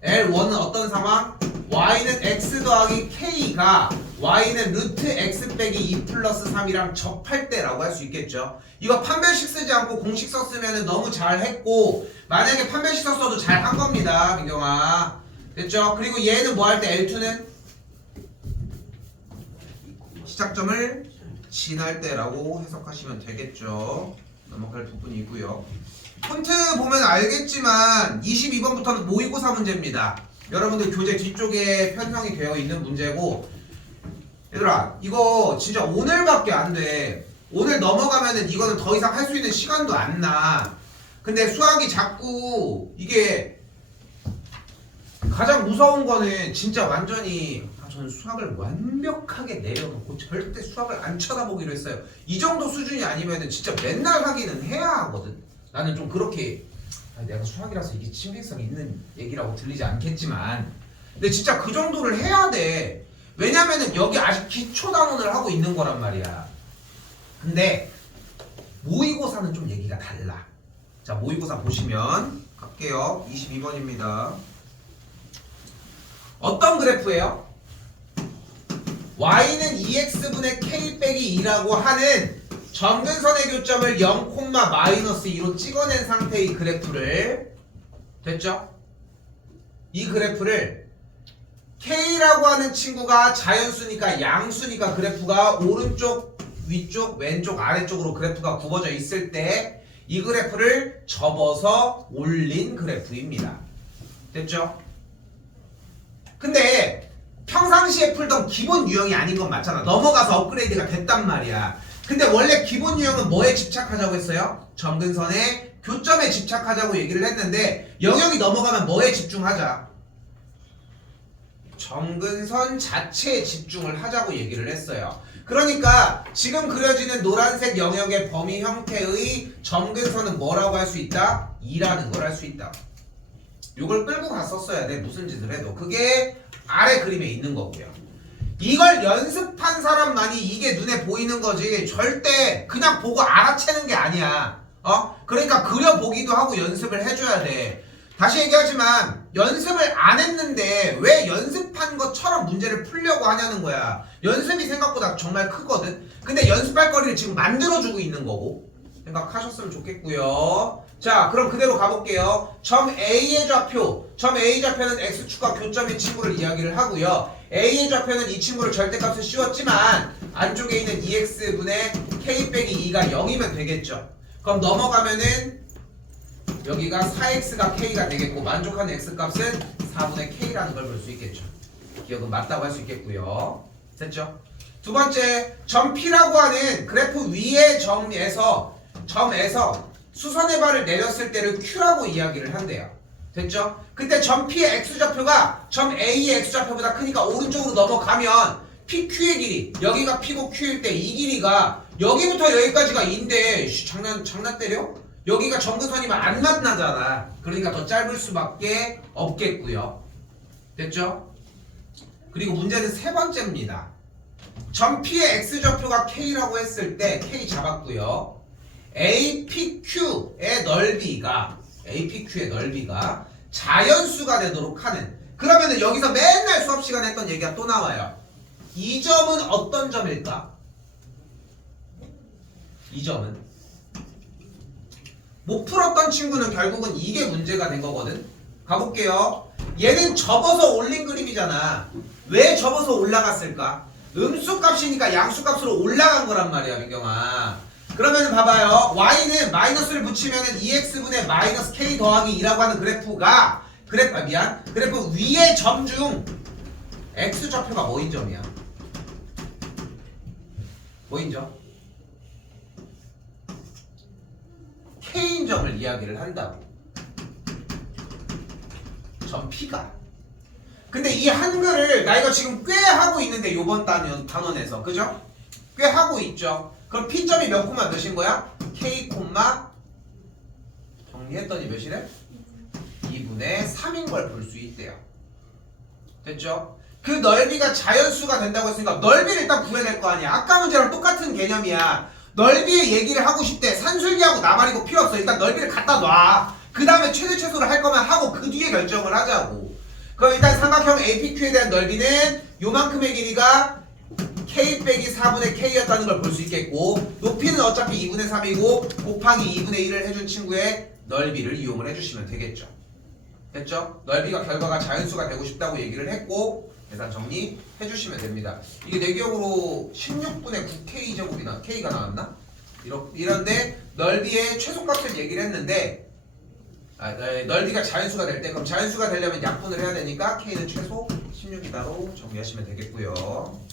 L1은 어떤 상황? y는 x 더하기 k가 y는 루트 x 빼기 2 플러스 3이랑 접할 때라고 할 수 있겠죠. 이거 판별식 쓰지 않고 공식 썼으면 너무 잘했고, 만약에 판별식 썼어도 잘 한 겁니다 민경아. 됐죠? 그리고 얘는 뭐 할 때 L2는 시작점을 지날 때라고 해석하시면 되겠죠. 넘어갈 부분이고요. 폰트 보면 알겠지만 22번부터는 모의고사 문제입니다. 여러분들 교재 뒤쪽에 편성이 되어 있는 문제고, 얘들아 이거 진짜 오늘밖에 안 돼. 오늘 넘어가면은 이거는 더 이상 할 수 있는 시간도 안 나. 근데 수학이 자꾸 이게 가장 무서운 거는 진짜 완전히 저는 수학을 완벽하게 내려놓고 절대 수학을 안 쳐다보기로 했어요. 이 정도 수준이 아니면은 진짜 맨날 하기는 해야 하거든. 나는 좀 그렇게 내가 수학이라서 이게 신빙성 있는 얘기라고 들리지 않겠지만, 근데 진짜 그 정도를 해야 돼. 왜냐면은 여기 아직 기초 단원을 하고 있는 거란 말이야. 근데 모의고사는 좀 얘기가 달라. 자, 모의고사 보시면 갈게요. 22번입니다. 어떤 그래프예요? y는 2x분의 k 빼기 2라고 하는 점근선의 교점을 0,-2로 찍어낸 상태의 그래프를, 됐죠? 이 그래프를 k라고 하는 친구가 자연수니까 양수니까 그래프가 오른쪽, 위쪽, 왼쪽, 아래쪽으로 그래프가 굽어져 있을 때 이 그래프를 접어서 올린 그래프입니다. 됐죠? 근데 평상시에 풀던 기본 유형이 아닌 건 맞잖아. 넘어가서 업그레이드가 됐단 말이야. 근데 원래 기본 유형은 뭐에 집착하자고 했어요? 점근선의 교점에 집착하자고 얘기를 했는데 영역이 넘어가면 뭐에 집중하자? 점근선 자체에 집중을 하자고 얘기를 했어요. 그러니까 지금 그려지는 노란색 영역의 범위 형태의 점근선은 뭐라고 할 수 있다? 2라는 걸 할 수 있다. 이걸 끌고 갔었어야 돼. 무슨 짓을 해도. 그게 아래 그림에 있는 거고요. 이걸 연습한 사람만이 이게 눈에 보이는 거지 절대 그냥 보고 알아채는 게 아니야. 그러니까 그려보기도 하고 연습을 해줘야 돼. 다시 얘기하지만 연습을 안 했는데 왜 연습한 것처럼 문제를 풀려고 하냐는 거야. 연습이 생각보다 정말 크거든. 근데 연습할 거리를 지금 만들어주고 있는 거고 생각하셨으면 좋겠고요. 자, 그럼 그대로 가볼게요. 점 A의 좌표, 점 A 좌표는 X축과 교점인 친구를 이야기를 하고요. A의 좌표는 이 친구를 절대값을 씌웠지만 안쪽에 있는 2x분의 k 빼기 2가 0이면 되겠죠. 그럼 넘어가면은 여기가 4x가 k가 되겠고 만족하는 x값은 4분의 k라는 걸 볼 수 있겠죠. 기억은 맞다고 할 수 있겠고요. 됐죠? 두 번째, 점 P라고 하는 그래프 위의 점에서 수선의 발을 내렸을 때를 Q라고 이야기를 한대요. 됐죠? 근데 점 P의 x좌표가 점 A의 x좌표보다 크니까 오른쪽으로 넘어가면 PQ의 길이, 여기가 P고 Q일 때 이 길이가 여기부터 여기까지가 2인데 장난 때려? 여기가 점근선이면 안 만나잖아. 그러니까 더 짧을 수밖에 없겠고요. 됐죠? 그리고 문제는 세 번째입니다. 점 P의 x좌표가 K라고 했을 때 K 잡았고요. APQ의 넓이가 자연수가 되도록 하는, 그러면은 여기서 맨날 수업 시간에 했던 얘기가 또 나와요. 이 점은 어떤 점일까? 이 점은 못 풀었던 친구는 결국은 이게 문제가 된 거거든. 가볼게요. 얘는 접어서 올린 그림이잖아. 왜 접어서 올라갔을까? 음수값이니까 양수값으로 올라간 거란 말이야, 민경아. 그러면 봐봐요. y는 마이너스를 붙이면은 2x분의 마이너스 k 더하기 2라고 하는 그래프 위의 점 중 x좌표가 뭐인 점이야? 뭐인 점? k인 점을 이야기를 한다고. 점 P가. 근데 이 한글을 나 이거 지금 꽤 하고 있는데 요번 단원에서 그죠? 꽤 하고 있죠. 그럼 P점이 몇 콤마 몇인 거야? K 콤마 정리했더니 몇이래? 2분의 3인 걸 볼 수 있대요. 됐죠? 그 넓이가 자연수가 된다고 했으니까 넓이를 일단 구해야 될 거 아니야. 아까 문제랑 똑같은 개념이야. 넓이의 얘기를 하고 싶대. 산술기하고 나발이고 필요 없어. 일단 넓이를 갖다 놔. 그 다음에 최대최소를 할 거면 하고 그 뒤에 결정을 하자고. 그럼 일단 삼각형 APQ에 대한 넓이는 요만큼의 길이가 K 빼기 4분의 K였다는 걸 볼 수 있겠고, 높이는 어차피 2분의 3이고 곱하기 2분의 1을 해준 친구의 넓이를 이용을 해주시면 되겠죠. 됐죠? 넓이가 결과가 자연수가 되고 싶다고 얘기를 했고 계산 정리해주시면 됩니다. 이게 내 기억으로 16분의 9K 제곱이나 K가 나왔나? 이런데 넓이의 최소값을 얘기를 했는데 넓이가 자연수가 될 때, 그럼 자연수가 되려면 약분을 해야 되니까 K는 최소 16이다로 정리하시면 되겠고요.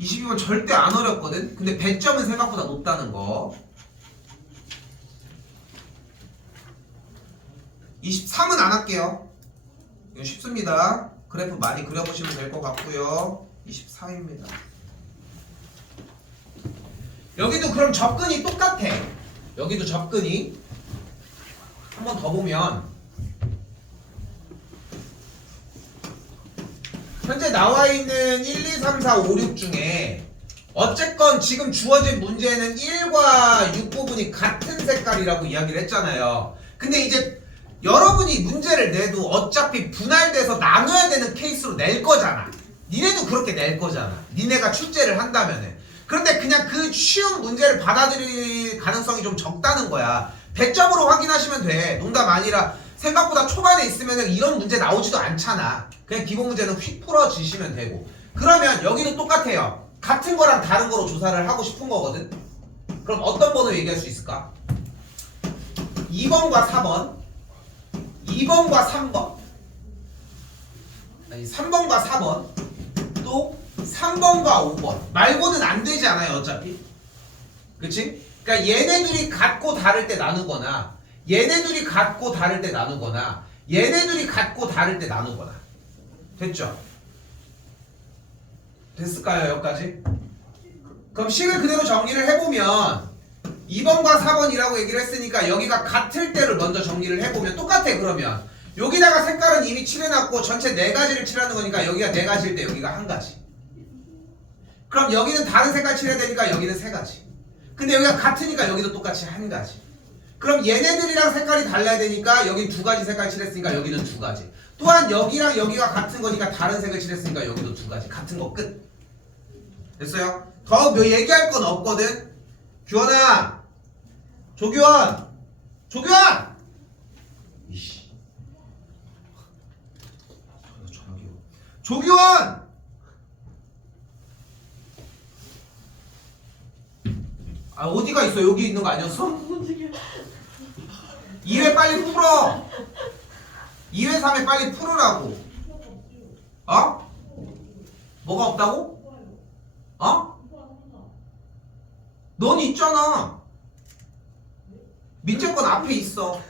22번 절대 안 어렵거든? 근데 배점은 생각보다 높다는 거. 23은 안 할게요. 이거 쉽습니다. 그래프 많이 그려보시면 될 것 같고요. 24입니다. 여기도 그럼 접근이 똑같아. 여기도 접근이 한 번 더 보면 현재 나와 있는 1, 2, 3, 4, 5, 6 중에 어쨌건 지금 주어진 문제는 1과 6 부분이 같은 색깔이라고 이야기를 했잖아요. 근데 이제 여러분이 문제를 내도 어차피 분할돼서 나눠야 되는 케이스로 낼 거잖아. 니네도 그렇게 낼 거잖아. 니네가 출제를 한다면은. 그런데 그냥 그 쉬운 문제를 받아들일 가능성이 좀 적다는 거야. 배점으로 확인하시면 돼. 농담 아니라 생각보다 초반에 있으면 이런 문제 나오지도 않잖아. 그냥 기본 문제는 휙 풀어주시면 되고. 그러면 여기도 똑같아요. 같은 거랑 다른 거로 조사를 하고 싶은 거거든. 그럼 어떤 번호 얘기할 수 있을까? 2번과 4번, 2번과 3번. 아니 3번과 4번 또 3번과 5번 말고는 안 되지 않아요 어차피. 그치? 그러니까 얘네들이 같고 다를 때 나누거나 얘네들이 같고 다를 때 나누거나 얘네들이 같고 다를 때 나누거나. 됐죠? 됐을까요 여기까지? 그럼 식을 그대로 정리를 해보면 2번과 4번이라고 얘기를 했으니까 여기가 같을 때를 먼저 정리를 해보면 똑같아. 그러면 여기다가 색깔은 이미 칠해놨고 전체 4가지를 칠하는 거니까 여기가 4가지일 때 여기가 1가지. 그럼 여기는 다른 색깔 칠해야 되니까 여기는 3가지. 근데 여기가 같으니까 여기도 똑같이 1가지. 그럼 얘네들이랑 색깔이 달라야 되니까 여긴 2가지 색깔 칠했으니까 여기는 2가지. 또한 여기랑 여기가 같은 거니까 다른 색을 칠했으니까 여기도 2가지. 같은 거 끝. 됐어요? 더 얘기할 건 없거든. 규원아, 조규원, 조규원. 이씨, 조규원. 아 어디가 있어? 여기 있는 거 아니었어? 2회 빨리 풀어. 2회 3회 빨리 풀으라고. 어? 뭐가 없다고? 어? 넌 있잖아. 밑에 건 앞에 있어.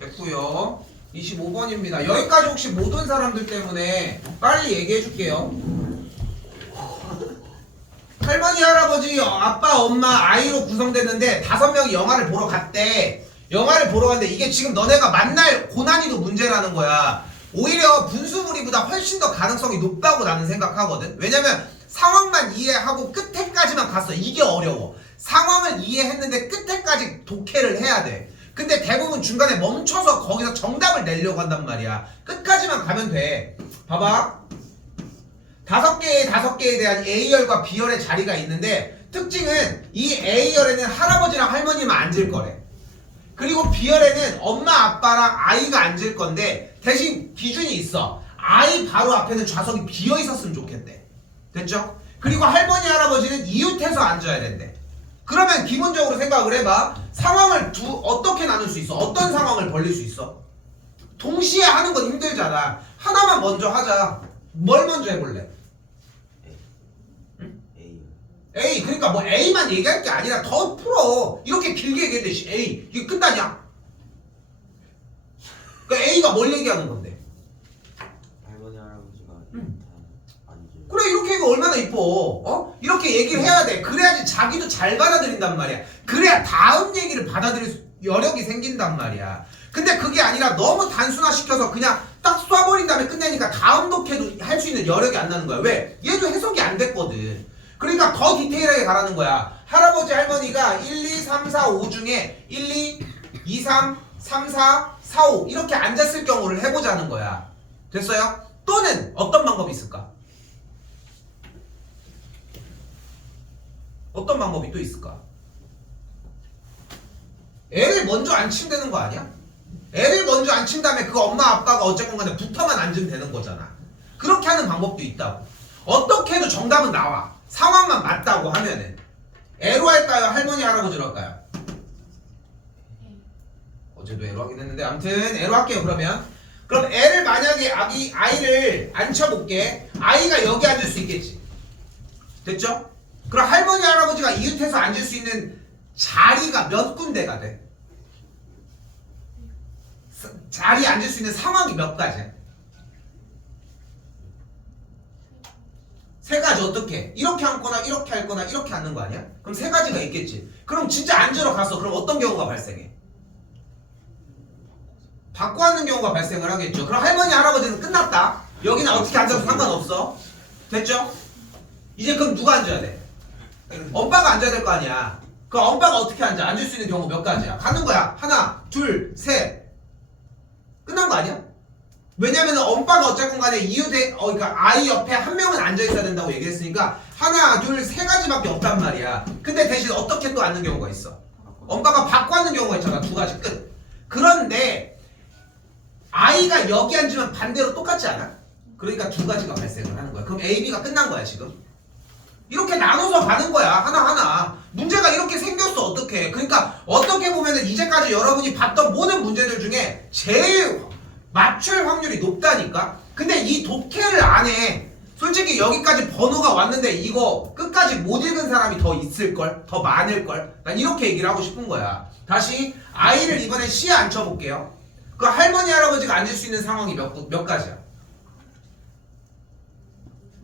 됐고요. 25번입니다. 여기까지 혹시 못 온 사람들 때문에 빨리 얘기해 줄게요. 할머니, 할아버지, 아빠, 엄마, 아이로 구성됐는데 5명이 영화를 보러 갔대. 영화를 보러 갔는데 이게 지금 너네가 만날 고난이도 문제라는 거야. 오히려 분수무리보다 훨씬 더 가능성이 높다고 나는 생각하거든. 왜냐면 상황만 이해하고 끝에까지만 갔어. 이게 어려워. 상황을 이해했는데 끝에까지 독해를 해야 돼. 근데 대부분 중간에 멈춰서 거기서 정답을 내려고 한단 말이야. 끝까지만 가면 돼. 봐봐. 5개에 대한 A열과 B열의 자리가 있는데 특징은 이 A열에는 할아버지랑 할머니만 앉을 거래. 그리고 B열에는 엄마 아빠랑 아이가 앉을 건데 대신 기준이 있어. 아이 바로 앞에는 좌석이 비어 있었으면 좋겠대. 됐죠? 그리고 할머니 할아버지는 이웃해서 앉아야 된대. 그러면 기본적으로 생각을 해봐. 상황을 어떻게 나눌 수 있어? 어떤 상황을 벌릴 수 있어? 동시에 하는 건 힘들잖아. 하나만 먼저 하자. 뭘 먼저 해볼래? A. 그러니까 뭐 A만 얘기할 게 아니라 더 풀어. 이렇게 길게 얘기했는데 A 이게 끝나냐? 그러니까 A가 뭘 얘기하는 건데? 할머니 할아버지가 아니죠. 그래 이렇게 얘기가 얼마나 이뻐. 어? 이렇게 얘기를 해야 돼. 그래야지 자기도 잘 받아들인단 말이야. 그래야 다음 얘기를 받아들일 여력이 생긴단 말이야. 근데 그게 아니라 너무 단순화시켜서 그냥 딱 쏴버린 다음에 끝내니까 다음 독해도 할 수 있는 여력이 안 나는 거야. 왜? 얘도 해석이 안 됐거든. 그러니까 더 디테일하게 가라는 거야. 할아버지 할머니가 1, 2, 3, 4, 5 중에 1, 2, 2, 3, 3, 4, 4, 5 이렇게 앉았을 경우를 해보자는 거야. 됐어요? 또는 어떤 방법이 있을까? 어떤 방법이 또 있을까? 애를 먼저 앉히면 되는 거 아니야? 애를 먼저 앉힌 다음에 그 엄마 아빠가 어쨌건 간에 붙어만 앉으면 되는 거잖아. 그렇게 하는 방법도 있다고. 어떻게 해도 정답은 나와. 상황만 맞다고 하면은. 애로 할까요? 할머니 할아버지로 할까요? 어제도 애로 하긴 했는데 아무튼 애로 할게요. 그럼 애를 만약에 아이를 앉혀볼게. 아이가 여기 앉을 수 있겠지. 됐죠? 그럼 할머니 할아버지가 이웃해서 앉을 수 있는 자리가 몇 군데가 돼? 자리에 앉을 수 있는 상황이 몇 가지야? 3가지. 어떻게? 이렇게 앉거나 이렇게 앉거나 이렇게 앉는 거 아니야? 그럼 3가지가 있겠지. 그럼 진짜 앉으러 갔어. 그럼 어떤 경우가 발생해? 바꿔 앉는 경우가 발생을 하겠죠. 그럼 할머니 할아버지는 끝났다. 여기는 어떻게 앉아도 상관없어. 됐죠? 이제 그럼 누가 앉아야 돼? 엄빠가 앉아야 될 거 아니야. 그럼 엄빠가 어떻게 앉아? 앉을 수 있는 경우 몇 가지야? 가는 거야. 하나, 둘, 셋. 끝난 거 아니야? 왜냐면 엄빠가 어쨌건 간에 그러니까 아이 옆에 한 명은 앉아있어야 된다고 얘기했으니까 하나, 둘, 3가지밖에 없단 말이야. 근데 대신 어떻게 또 앉는 경우가 있어? 엄빠가 바꿔 앉는 경우가 있잖아. 2가지 끝. 그런데 아이가 여기 앉으면 반대로 똑같지 않아? 그러니까 2가지가 발생을 하는 거야. 그럼 A, B가 끝난 거야 지금. 이렇게 나눠서 가는 거야. 하나하나. 문제가 이렇게 생겼어. 어떻게? 그러니까 어떻게 보면은 이제까지 여러분이 봤던 모든 문제들 중에 제일 맞출 확률이 높다니까. 근데 이 독해를 안 해. 솔직히 여기까지 번호가 왔는데 이거 끝까지 못 읽은 사람이 더 있을걸? 더 많을걸? 난 이렇게 얘기를 하고 싶은 거야. 다시 I를 이번엔 C에 앉혀볼게요. 그 할머니 할아버지가 앉을 수 있는 상황이 몇 가지야?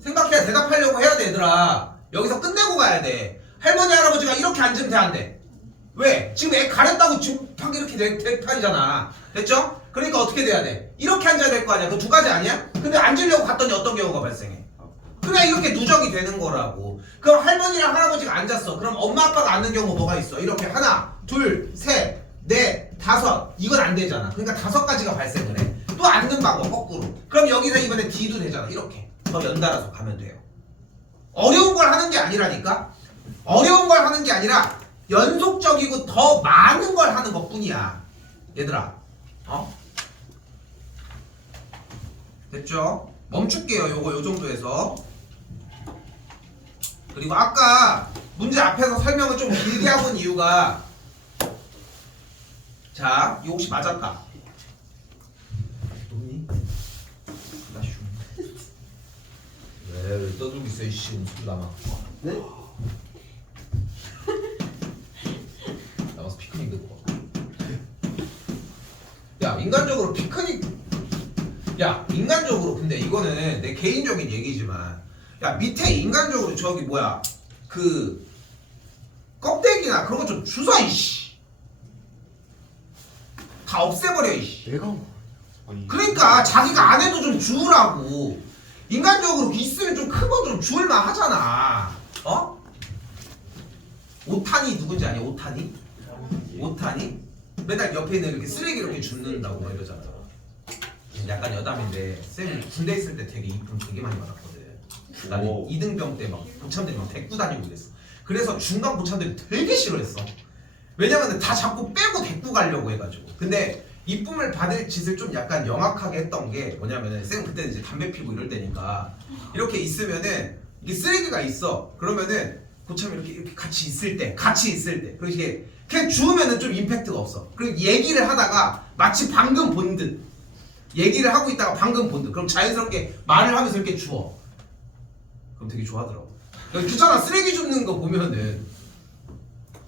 생각해야 대답하려고 해야 돼 얘들아. 여기서 끝내고 가야 돼. 할머니 할아버지가 이렇게 앉으면 돼 안 돼? 왜? 지금 애 가렸다고 지금 팍 이렇게 대판이잖아. 됐죠? 그러니까 어떻게 돼야 돼? 이렇게 앉아야 될 거 아니야? 그 두 가지 아니야? 근데 앉으려고 갔더니 어떤 경우가 발생해? 그냥 이렇게 누적이 되는 거라고. 그럼 할머니랑 할아버지가 앉았어. 그럼 엄마 아빠가 앉는 경우 뭐가 있어? 이렇게 하나, 둘, 셋, 넷, 다섯. 이건 안 되잖아. 그러니까 5가지가 발생을 해. 또 앉는 방법 거꾸로. 그럼 여기서 이번에 D도 되잖아. 이렇게 더 연달아서 가면 돼요. 어려운 걸 하는 게 아니라니까. 어려운 걸 하는 게 아니라 연속적이고 더 많은 걸 하는 것뿐이야. 얘들아, 됐죠? 멈출게요. 요거 요 정도에서. 그리고 아까 문제 앞에서 설명을 좀 길게 하고 온 이유가, 자, 이거 혹시 맞았다. 없니? 나 슝. 왜 떠들고 있어 이씨. 무슨 남아. 네? 나가서 피크닉 듣고 와. 야, 인간적으로 피크닉, 야, 인간적으로, 근데 이거는 내 개인적인 얘기지만, 야, 밑에 인간적으로 저기 뭐야, 그 껍데기나 그런 거 좀 주워 이씨. 다 없애버려 이씨. 내가 아니, 그러니까 자기가 안 해도 좀 주우라고. 인간적으로 있으면 좀 큰 건 좀 주울만 하잖아. 어? 오타니 누군지 아냐? 오타니? 오타니? 맨날 옆에 있는 이렇게 쓰레기 이렇게 줍는다고 막 이러잖아. 약간 여담인데 쌤 군대 있을 때 되게 이쁨 되게 많이 받았거든. 나는 오. 2등병 때 막 고참들이 막 데리고 다니고 그랬어. 그래서 중간 고참들이 되게 싫어했어. 왜냐면 다 자꾸 빼고 데리고 가려고 해가지고. 근데 이쁨을 받을 짓을 좀 약간 영악하게 했던 게 뭐냐면은 쌤 그때는 이제 담배 피고 이럴 때니까 이렇게 있으면은 이게 쓰레기가 있어. 그러면은 고참이 이렇게 같이 있을 때 그리고 이게 그냥 주우면은 좀 임팩트가 없어. 그리고 얘기를 하다가 마치 방금 본 듯 얘기를 하고 있다가 방금 본 듯. 그럼 자연스럽게 말을 하면서 이렇게 주워. 그럼 되게 좋아하더라고. 주잖아. 쓰레기 줍는 거 보면은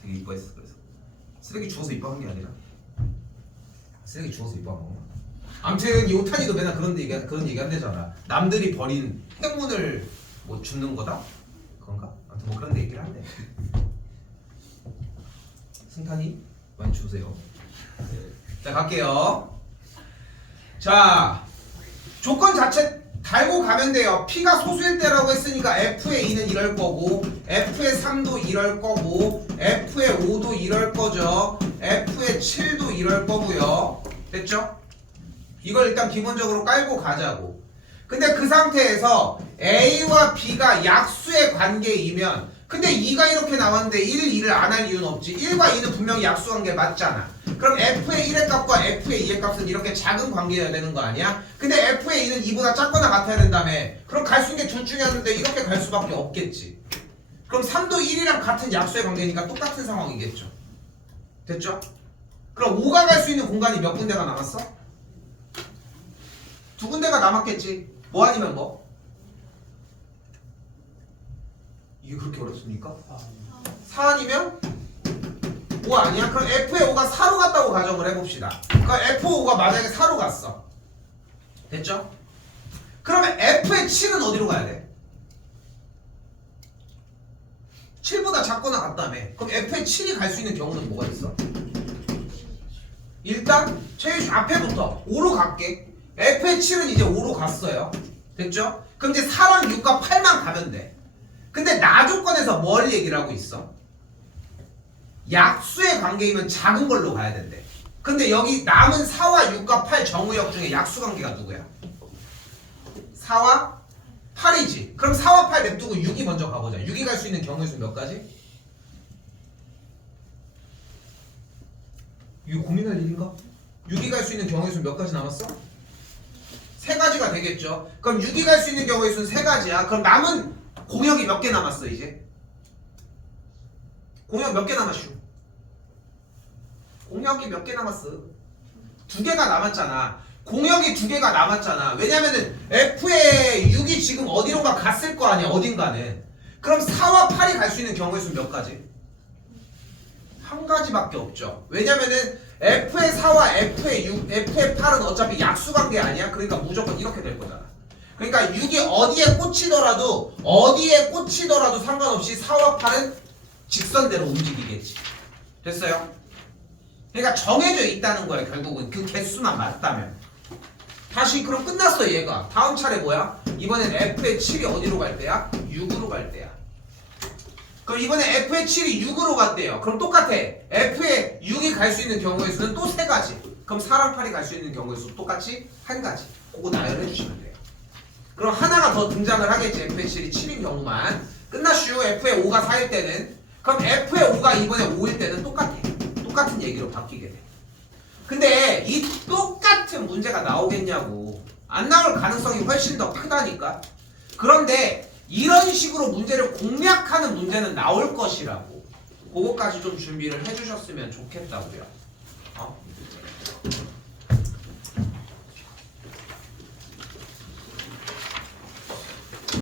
되게 이뻐했어. 그래서 쓰레기 주워서 이뻐한 게 아니라 쓰레기 주워서 이뻐한 거. 아무튼 이 오타니도 맨날 그런 얘기 한대잖아. 남들이 버린 행운을 뭐 줍는 거다? 그런가? 아무튼 뭐 그런 얘기를 한대. 승탄이 많이 주세요. 자, 갈게요. 자, 조건 자체 달고 가면 돼요. P가 소수일 때라고 했으니까 F의 2는 이럴 거고, F의 3도 이럴 거고, F의 5도 이럴 거죠. F의 7도 이럴 거고요. 됐죠? 이걸 일단 기본적으로 깔고 가자고. 근데 그 상태에서 A와 B가 약수의 관계이면, 근데 2가 이렇게 나왔는데 1, 2를 안 할 이유는 없지. 1과 2는 분명히 약수 관계 맞잖아. 그럼 F의 1의 값과 F의 2의 값은 이렇게 작은 관계여야 되는 거 아니야? 근데 F의 2는 2보다 작거나 같아야 된다며. 그럼 갈 수 있는 게 둘 중에 하나인데 이렇게 갈 수밖에 없겠지. 그럼 3도 1이랑 같은 약수의 관계니까 똑같은 상황이겠죠. 됐죠? 그럼 5가 갈 수 있는 공간이 몇 군데가 남았어? 2군데가 남았겠지. 뭐 아니면 뭐? 이게 그렇게 어렵습니까? 4 아니면 5 아니야? 그럼 F의 5가 4로 갔다고 가정을 해봅시다. 그러니까 F5가 만약에 4로 갔어. 됐죠? 그러면 F의 7은 어디로 가야 돼? 7보다 작거나 같다며. 그럼 F의 7이 갈 수 있는 경우는 뭐가 있어? 일단 제일 앞에부터 5로 갈게. F의 7은 이제 5로 갔어요. 됐죠? 그럼 이제 4랑 6과 8만 가면 돼. 근데 나 조건에서 뭘 얘기를 하고 있어? 약수의 관계이면 작은 걸로 가야 된대. 근데 여기 남은 4와 6과 8 정우역 중에 약수 관계가 누구야? 4와 8이지. 그럼 4와 8 냅두고 6이 먼저 가보자. 6이 갈 수 있는 경우의 수 몇 가지? 이거 고민할 일인가? 6이 갈 수 있는 경우의 수 몇 가지 남았어? 3가지가 되겠죠. 그럼 6이 갈 수 있는 경우의 수는 3가지야. 그럼 남은 공역이 몇 개 남았어 이제? 공역 몇 개 남았슈? 공역이 몇 개 남았어? 2개가 남았잖아. 공역이 두 개가 남았잖아. 왜냐면은 F의 6이 지금 어디론가 갔을 거 아니야, 어딘가는. 그럼 4와 8이 갈 수 있는 경우의 수는 몇 가지? 한 가지밖에 없죠. 왜냐면은 F의 4와 F의 6, F의 8은 어차피 약수관계 아니야? 그러니까 무조건 이렇게 될 거잖아. 그러니까 6이 어디에 꽂히더라도 상관없이 4와 8은 직선대로 움직이겠지. 됐어요? 그러니까 정해져 있다는 거야, 결국은. 그 개수만 맞다면. 다시 그럼 끝났어, 얘가. 다음 차례 뭐야? 이번엔 F의 7이 어디로 갈 때야? 6으로 갈 때야. 그럼 이번에 F의 7이 6으로 갔대요. 그럼 똑같아. F의 6이 갈 수 있는 경우의 수는 또 3가지. 그럼 4랑 8이 갈 수 있는 경우의 수 똑같이 1가지. 그거 나열해 주시면 돼요. 그럼 하나가 더 등장을 하겠지. F의 7이 7인 경우만. 끝났슈. F의 5가 4일 때는. 그럼 F의 5가 이번에 5일 때는 똑같아. 똑같은 얘기로 바뀌게 돼. 근데 이 똑같은 문제가 나오겠냐고. 안 나올 가능성이 훨씬 더 크다니까. 그런데 이런 식으로 문제를 공략하는 문제는 나올 것이라고. 그거까지 좀 준비를 해주셨으면 좋겠다고요.